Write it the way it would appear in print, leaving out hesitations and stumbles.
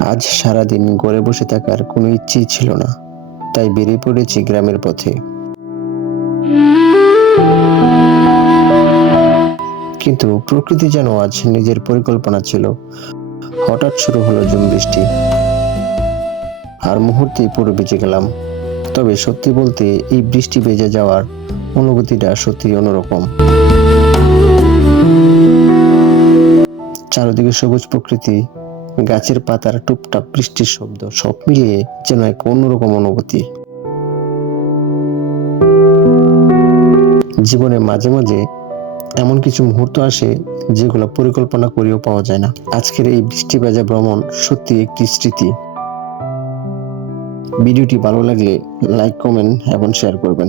আজ সারাদিন ঘরে বসে থাকার কোনো ইচ্ছেই ছিল না, তাই বেরিয়ে পড়েছি গ্রামের পথে। কিন্তু প্রকৃতি যেন আজ নিজের পরিকল্পনা ছিল। হঠাৎ শুরু হলো ঝুম বৃষ্টি, আর মুহূর্তেই পুরো ভিজে গেলাম। তবে সত্যি বলতে এই বৃষ্টি ভেজে যাওয়ার অনুভূতিটা সত্যি অন্যরকম। চারদিকে সবুজ প্রকৃতি, গাছের পাতার টুপটাপ বৃষ্টির শব্দ, সব মিলিয়ে যেন এক অন্যরকম অনুভূতি। জীবনে মাঝে মাঝে এমন কিছু মুহূর্ত আসে যেগুলো পরিকল্পনা করেও পাওয়া যায় না। আজকের এই বৃষ্টি ভেজা ভ্রমণ সত্যি একটি স্মৃতি। ভিডিওটি ভালো লাগলে লাইক, কমেন্ট এবং শেয়ার করবেন।